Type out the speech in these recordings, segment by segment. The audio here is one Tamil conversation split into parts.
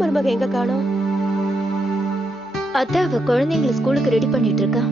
மருமக எங்க காணோம்? அத்தை அவ குழந்தைங்களை ஸ்கூலுக்கு ரெடி பண்ணிட்டு இருக்கா.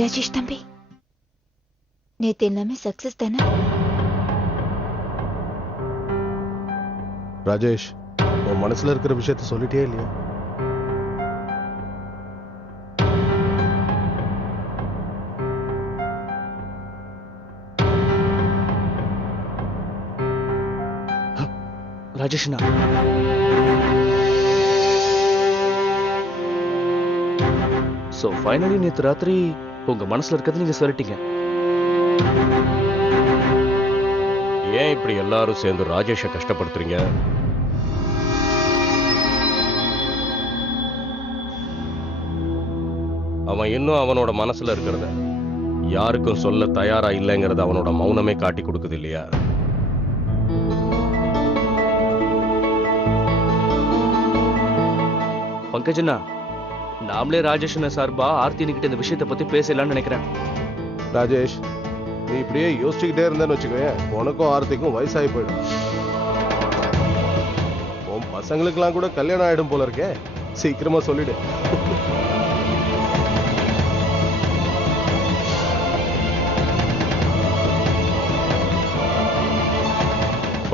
ராஜேஷ் தம்பி, நேத்து எல்லாமே சக்சஸ் தானே? ராஜேஷ், உன் மனசுல இருக்கிற விஷயத்த சொல்லிட்டே இல்லையா? ராஜேஷ்னா, சோ ஃபைனலி நேத்து ராத்திரி உங்க மனசுல இருக்கிறது நீங்க சொல்லிட்டீங்க. ஏன் இப்படி எல்லாரும் சேர்ந்து ராஜேஷை கஷ்டப்படுத்துறீங்க? அவன் இன்னும் அவனோட மனசுல இருக்கிறத யாருக்கும் சொல்ல தயாரா இல்லைங்கிறத அவனோட மௌனமே காட்டி கொடுக்குது இல்லையா? பங்கஜண்ணா, நாமளே ராஜேஷ் சார்பா ஆர்த்தி கிட்ட இந்த விஷயத்தை பத்தி பேசலாம்னு நினைக்கிறேன். ராஜேஷ், நீ இப்படியே யோசிச்சுக்கிட்டே இருந்தேன்னு வச்சுக்கோயேன், உனக்கும் ஆர்த்திக்கும் வயசாகி போயிடும். உன் பசங்களுக்கெல்லாம் கூட கல்யாணம் ஆயிடும் போல இருக்கே, சீக்கிரமா சொல்லிடு.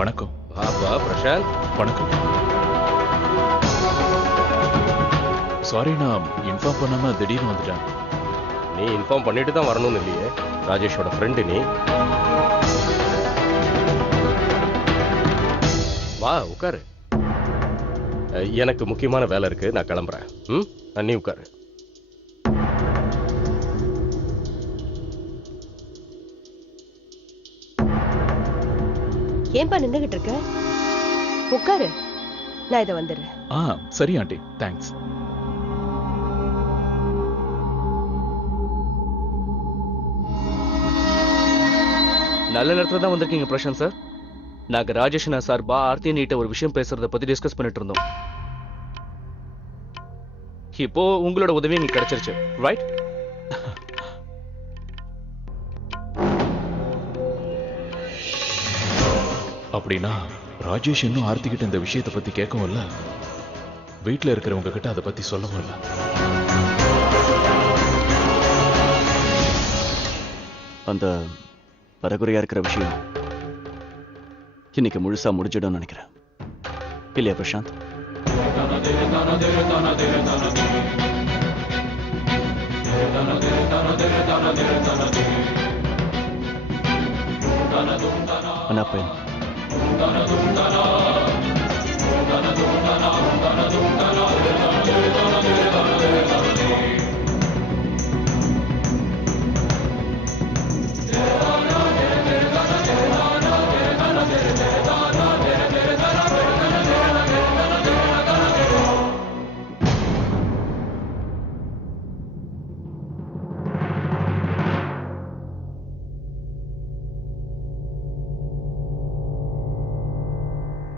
வணக்கம். பாப்பா பிரசாந்த். வணக்கம். சாரி, நான் இன்ஃபார்ம் பண்ணாம திடீர்னு வந்துட்டேன். நீ இன்ஃபார்ம் பண்ணிட்டு தான் வரணும்னு இல்லையே, ராஜேஷோட ஃப்ரெண்டு நீ. வா உட்காரு. எனக்கு முக்கியமான வேலை இருக்கு, நான் கிளம்புறேன். நீ உட்காரு. ஏன்பா நின்றுகிட்டு இருக்க? உட்காரு, நான் இதை வந்துடுறேன். சரி ஆண்டி, தேங்க்ஸ். நல்ல நேரத்துல தான் வந்திருக்கீங்க பிரசாந்த் சார். நாங்க ராஜேஷ் சார்பா ஆர்த்தி நீட்ட ஒரு விஷயம் பேசுறத பத்தி டிஸ்கஸ் பண்ணிட்டு இருந்தோம். இப்போ உங்களோட உதவி எங்களுக்கு கிடைச்சிருச்சு, ரைட்? அப்படின்னா ராஜேஷ் இன்னும் ஆர்த்தி கிட்ட இந்த விஷயத்தை பத்தி கேட்கவும் இல்ல, வீட்டுல இருக்கிறவங்க கிட்ட அதை பத்தி சொல்லவும் இல்ல. அந்த பரகுறையா இருக்கிற விஷயம் இன்னைக்கு முழுசா முடிஞ்சிடும் நினைக்கிறேன், இல்லையா பிரசாந்த்? அண்ணா பெண்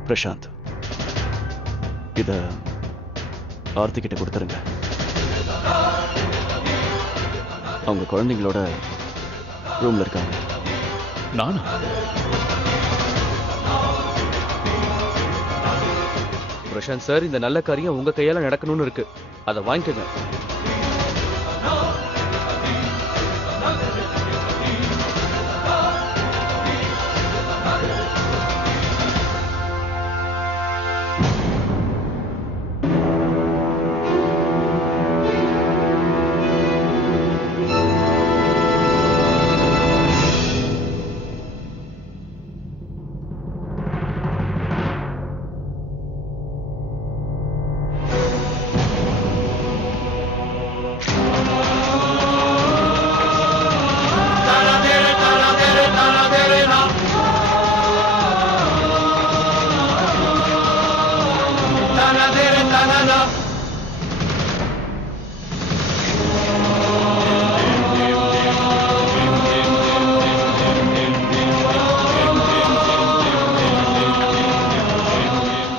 பிரசாந்த், இத ஆர்த்தி கிட்ட கொடுத்துருங்க. அவங்க குழந்தைங்களோட ரூம்ல இருக்காங்க. நானா? பிரசாந்த் சார், இந்த நல்ல காரியம் உங்க கையால நடக்கணும்னு இருக்கு, அதை வாங்கிக்கோங்க.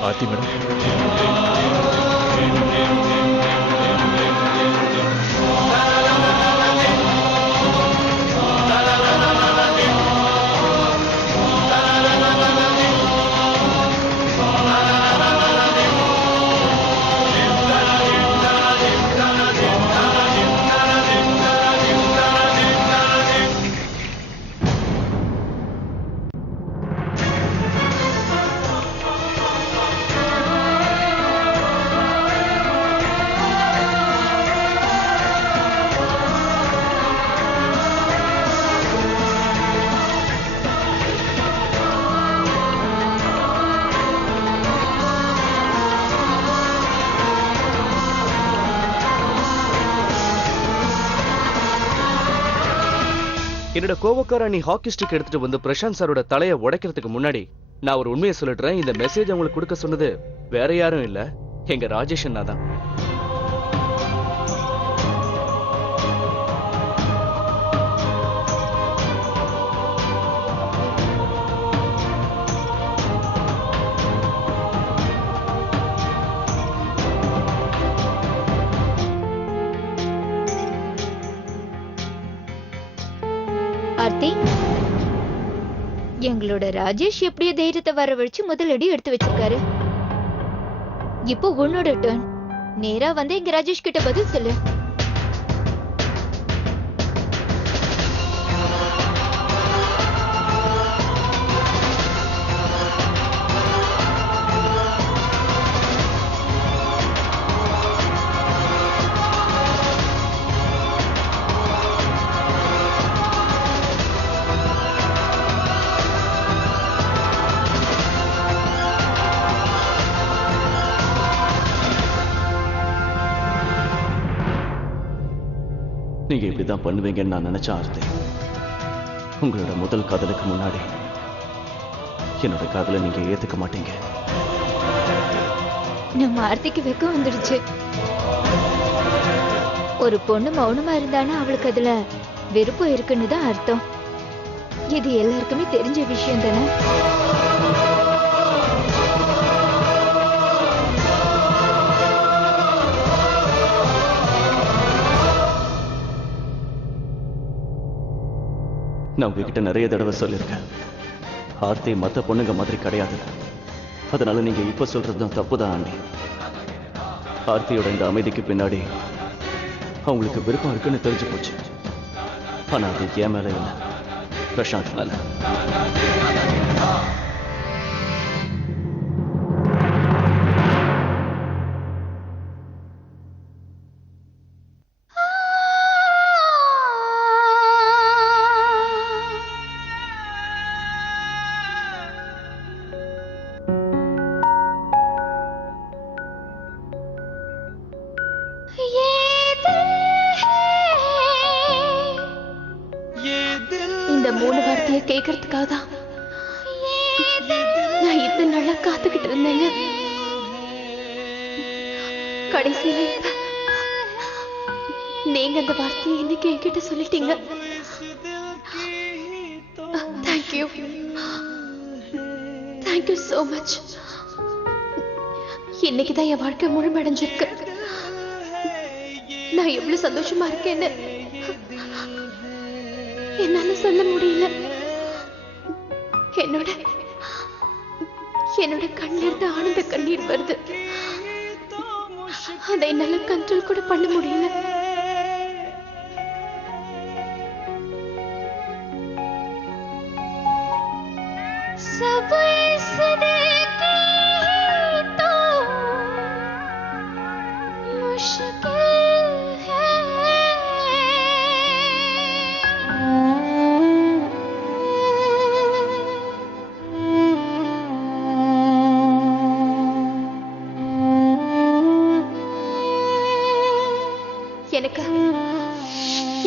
ஆர்த்தி மேடம், என்னோட கோவக்கார நீ ஹாக்கி ஸ்டிக் எடுத்துட்டு வந்து பிரசாந்த் சாரோட தலையை உடைக்கிறதுக்கு முன்னாடி நான் ஒரு உண்மையை சொல்லிடுறேன். இந்த மெசேஜ் அவங்களுக்கு கொடுக்க சொன்னது வேற யாரும் இல்ல, எங்க ராஜேஷ் அண்ணா தான். ஆர்த்தி, எங்களோட ராஜேஷ் எப்படியோ தைரியத்தை வரவழைச்சு முதலடி எடுத்து வச்சிருக்காரு. இப்போ உன்னோட டர்ன். நேரா வந்து எங்க ராஜேஷ் கிட்ட பதில் சொல்லு. நீங்க இப்படிதான் பண்ணுவீங்கன்னு நான் நினைச்சேன் ஆர்த்தி. உங்களோட முதல் காதலுக்கு முன்னாடி என்னோட காதலை நீங்க ஏத்துக்க மாட்டீங்க. நம்ம ஆர்த்திக்கு வெக்கம் வந்துடுச்சு. ஒரு பொண்ணு மௌனமா இருந்தானா அவளுக்கு அதுல விருப்பம் இருக்குன்னு தான் அர்த்தம். இது எல்லாருக்குமே தெரிஞ்ச விஷயம் தானே. நான் உங்ககிட்ட நிறைய தடவை சொல்லியிருக்கேன், ஆர்த்தி மற்ற பொண்ணுங்க மாதிரி கிடையாது. அதனால நீங்க இப்ப சொல்றதும் தப்புதான் ஆண்டி. ஆர்த்தியோட இந்த அமைதிக்கு பின்னாடி அவங்களுக்கு விருப்பம் இருக்குன்னு தெரிஞ்சு போச்சு. ஆனா அது என் மேல இல்லை, பிரசாந்த் மேல. இந்த 3 வார்த்தையை கேட்கறதுக்காக தான் நான் இத்தனை நாளா காத்துக்கிட்டு இருந்தேங்க. கடைசியில இப்ப நீங்க அந்த வார்த்தையை இன்னைக்கு என்கிட்ட சொல்லிட்டீங்க. Thank you, thank you so much. இன்னைக்குதான் என் வாழ்க்கை முழுமடைஞ்சிருக்கு. நான் எவ்வளவு சந்தோஷமா இருக்கேன்னு என்னால சொல்ல முடியல. என்னோட கண்ணில இருந்து ஆனந்த கண்ணீர் வருது. அதை என்னால கண்ட்ரோல் கூட பண்ண முடியல.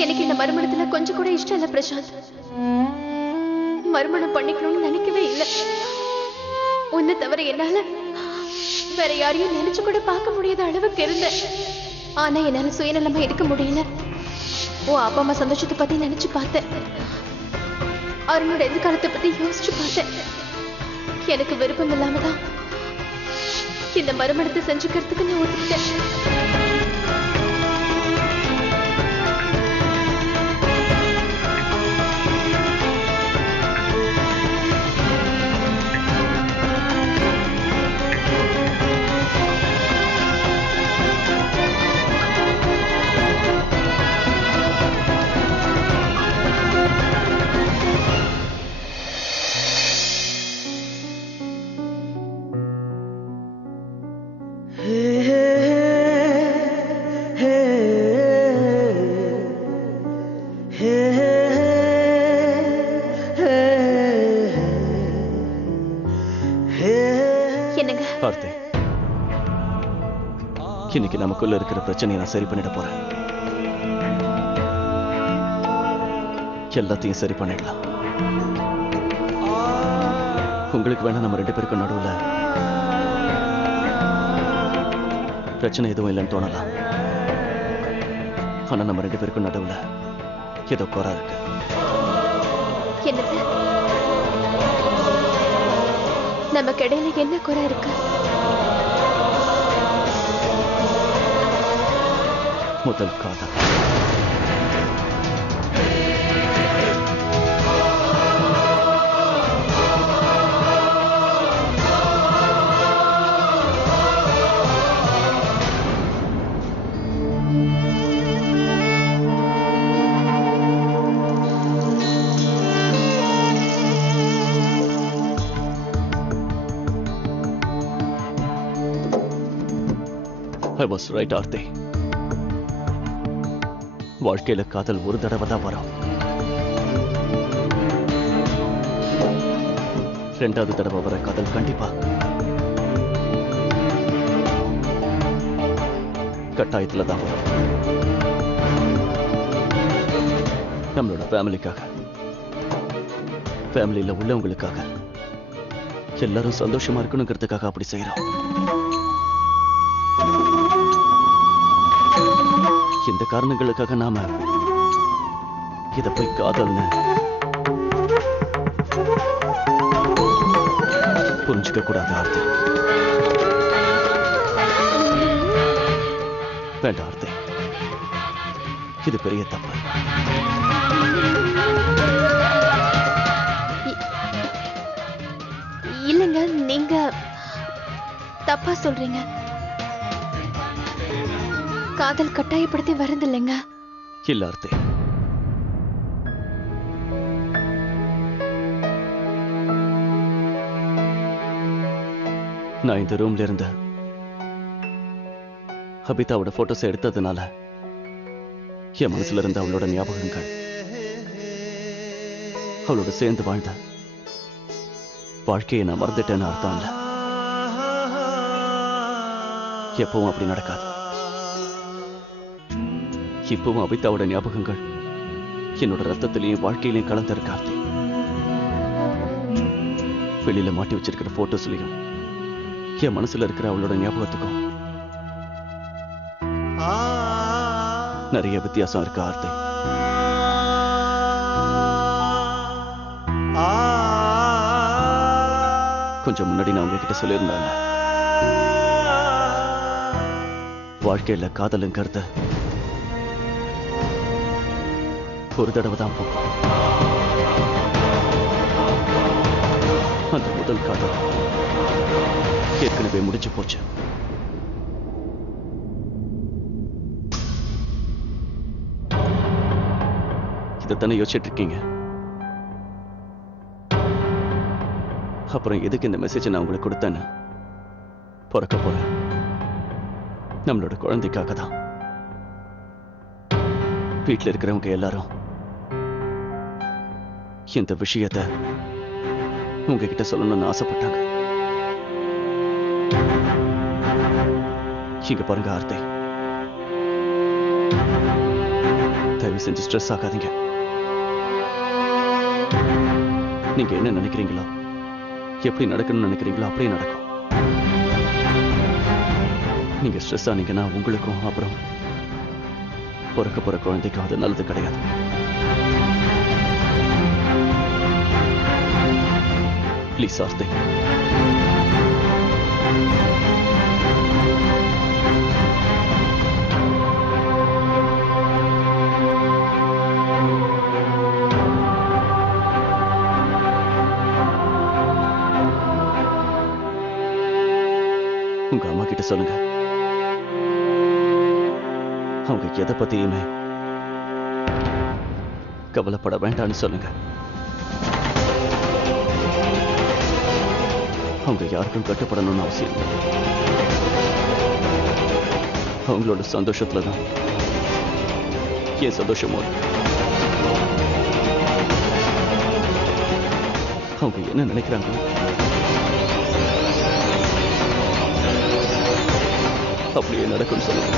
எனக்கு இந்த மறுமணத்துல கொஞ்சம் கூட இஷ்டம் இல்ல பிரசாந்த். மறுமணம் பண்ணிக்கணும்னு நினைக்கவே இல்லை. உன்னை தவிர என்னால வேற யாரையும் நினைச்சு கூட பார்க்க முடியாத அளவுக்கு இருந்தேன். ஆனா என்னால சுயநலமா இருக்க முடியல. உன் அப்பா அம்மா சந்தோஷத்தை பத்தி நினைச்சு பார்த்தேன். அவங்களோட எதிர்காலத்தை பத்தி யோசிச்சு பார்த்தேன். எனக்கு விருப்பம் இல்லாம தான் இந்த மறுமணத்தை செஞ்சுக்கிறதுக்கு நான் ஒத்துக்கிட்டேன். ஆர்த்தி, இன்னைக்கு நமக்குள்ள இருக்கிற பிரச்சனையை நான் சரி பண்ணிட போறேன். எல்லாத்தையும் சரி பண்ணிடலாம். உங்களுக்கு வேணா நம்ம 2 பேருக்கும் நடுவுல பிரச்சனை எதுவும் இல்லைன்னு தோணலாம். ஆனா நம்ம 2 பேருக்கும் நடுவுல ஏதோ குறை இருக்கு. என்னது? நமக்கு இடையில என்ன குறை இருக்கு? முதல் காதல். I was right, Aarthi. வாழ்க்கையில காதல் ஒரு தடவை தான் வரும். 2வது தடவை வர காதல் கண்டிப்பா கட்டாயத்துல தான் வரும். நம்மளோட ஃபேமிலிக்காக, ஃபேமிலியில உள்ளவங்களுக்காக, எல்லாரும் சந்தோஷமா இருக்கணுங்கிறதுக்காக அப்படி செய்யறோம். இந்த காரணங்களுக்காக நாம இத போய் காதல்னு புரிஞ்சுக்க கூடாது ஆர்த்தி. வேண்டாம் ஆர்த்தி, இது பெரிய தப்பு. இல்லைங்க, நீங்க தப்பா சொல்றீங்க. காதல் கட்டாயப்படுத்தி வரதில்லைங்க. இல்ல ஆர்த்தி, நான் இந்த ரூம்ல இருந்த அபிதாவோட போட்டோஸ் எடுத்ததுனால என் மனசுல இருந்த அவளோட ஞாபகங்கள், அவளோட சேர்ந்து வாழ்ந்த வாழ்க்கையை நான் மறந்துட்டேன்னு அர்த்தம் இல்ல. எப்பவும் அப்படி நடக்காது. இப்பவும் அபிதாவோட ஞாபகங்கள் என்னோட ரத்தத்திலையும் வாழ்க்கையிலையும் கலந்திருக்க ஆர்த்தி. வெளியில மாட்டி வச்சிருக்கிற போட்டோஸ்லயும் என் மனசுல இருக்கிற அவளோட ஞாபகத்துக்கும் நிறைய வித்தியாசம் இருக்கு ஆர்த்தி. கொஞ்சம் முன்னாடி நான் உங்ககிட்ட சொல்லியிருந்தாங்க, வாழ்க்கையில காதலுங்கிறது ஒரு தடவை தான் போகும். அந்த முதல் காதல் ஏற்கனவே முடிஞ்சு போச்சு. இதைத்தானே யோசிச்சுட்டு இருக்கீங்க? அப்புறம் எதுக்கு இந்த மெசேஜ் நான் உங்களுக்கு கொடுத்தேன்னு? பிறக்க போற நம்மளோட குழந்தைக்காக தான். வீட்டில் இருக்கிறவங்க எல்லாரும் இந்த விஷயத்தை உங்ககிட்ட சொல்லணும்னு ஆசைப்பட்டாங்க. இங்க பாருங்க ஆர்த்தி, தயவு செஞ்சு ஸ்ட்ரெஸ் ஆகாதீங்க. நீங்க என்ன நினைக்கிறீங்களோ, எப்படி நடக்கணும்னு நினைக்கிறீங்களோ அப்படியே நடக்கும். நீங்க ஸ்ட்ரெஸ் ஆனீங்கன்னா உங்களுக்கும் அப்புறம் பிறக்க போற குழந்தைக்கும் அது நல்லது கிடையாது. ப்ளீஸ் ஆர்த்தி, உங்க அம்மா கிட்ட சொல்லுங்க, அவங்க எதை பத்தியுமே கவலைப்பட வேண்டாம்னு சொல்லுங்க. அவங்க யாருக்கும் கட்டுப்படணும்னு அவசியம் இல்லை. அவங்களோட சந்தோஷத்துல தான் என் சந்தோஷமோ இருக்கு. அவங்க என்ன நினைக்கிறாங்க அப்படியே நடக்கும்னு சொல்லுங்க.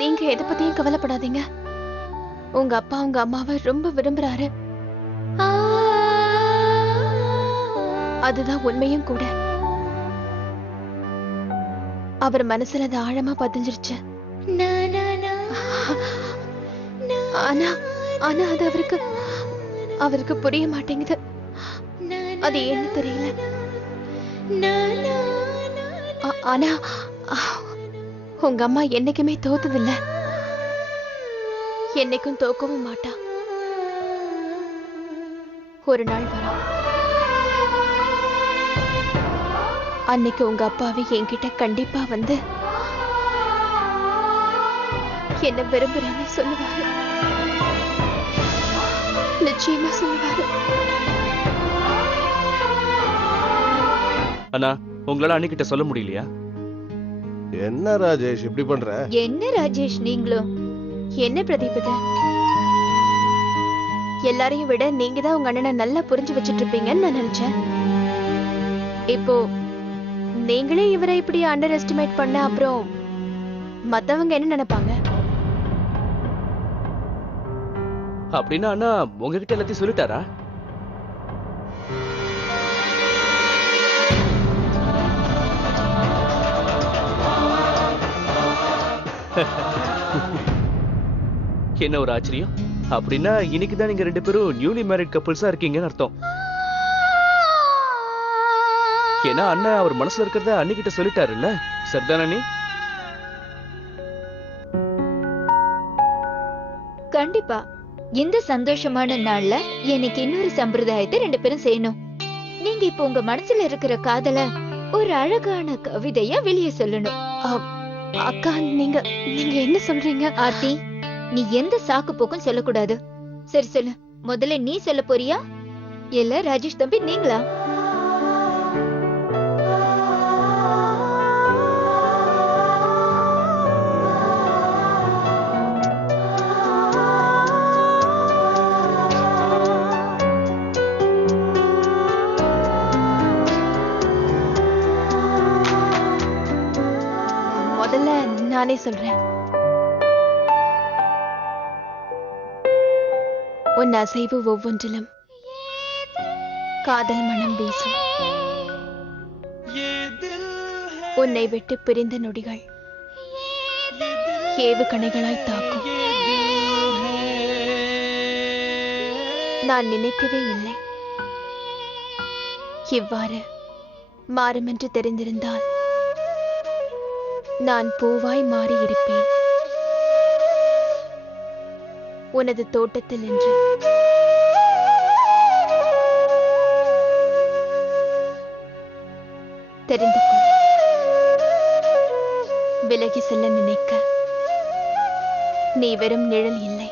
நீங்க எதை பத்தியும் கவலைப்படாதீங்க. உங்க அப்பா உங்க அம்மாவை ரொம்ப விரும்புறாரு. அதுதான் உண்மையும் கூட. அவர் மனசுல அது ஆழமா பதிஞ்சிருச்சு. ஆனா ஆனா அது அவருக்கு புரிய மாட்டேங்குது. அது ஏன்னு தெரியல. ஆனா உங்க அம்மா என்னைக்குமே தோத்ததில்ல, என்னைக்கும் தோக்கவும் மாட்டா. ஒரு நாள் வரும், அன்னைக்கு உங்க அப்பாவை என்கிட்ட கண்டிப்பா வந்து என்ன விரும்புறேன்னு சொல்லுவாரு. நிச்சயமா சொல்லுவாரு. அண்ணா, உங்களால அன்னிக்கிட்ட சொல்ல முடியலையா? என்ன ராஜேஷ் இப்படி பண்ற? என்ன ராஜேஷ் நீங்களும்? என்ன பிரதீப் இது? எல்லாரையும் விட நீங்க தான் உங்க அண்ணனை நல்லா புரிஞ்சு வச்சிட்டு இருப்பீங்கன்னு நான் நினைச்சேன். இப்போ நீங்களே இவரை இப்படி அண்டர் எஸ்டிமேட் பண்ண அப்புறம் மத்தவங்க என்ன நினைப்பாங்க? அப்படின்னா அண்ணா உங்ககிட்ட எல்லாத்தையும் சொல்லிட்டாரா? என்ன ஒரு ஆச்சரியம். அப்படின்னா இன்னைக்குதான் நீங்க 2 பேரும் நியூலி மேரிட் கப்பிள்ஸா இருக்கீங்கன்னு அர்த்தம். ஏன்னா அண்ணா அவர் மனசுல இருக்கிறத அன்னிக்கிட்ட சொல்லிட்டாருல்ல, சரிதானே? நீ கண்டிப்பா இந்த சந்தோஷமான நாள்ல எனக்கு இன்னொரு சம்பிரதாயத்தை 2 பேரும் செய்யணும். நீங்க இப்ப உங்க மனசுல இருக்கிற காதல ஒரு அழகான கவிதையா வெளியே சொல்லணும். அக்கா, நீங்க என்ன சொல்றீங்க? ஆர்த்தி, நீ எந்த சாக்கு போக்கும் சொல்லக்கூடாது. சரி சொல்லு, முதல்ல நீ சொல்ல போறியா இல்ல ராஜேஷ் தம்பி நீங்களா? முதல்ல நானே சொல்றேன். உன் அசைவு ஒவ்வொன்றிலும் காதல் மனம் வீசும். உன்னை விட்டு பிரிந்த நொடிகள் ஏவுகணைகளாய் தாக்கும். நான் நினைக்கவே இல்லை இவ்வாறு மாறும் என்று தெரிந்திருந்தால் நான் பூவாய் மாறி இருப்பேன் உனது தோட்டத்தில் என்று. தெரிந்து கொள், விலகி செல்ல நினைக்க நீ வெறும் நிழல் இல்லை.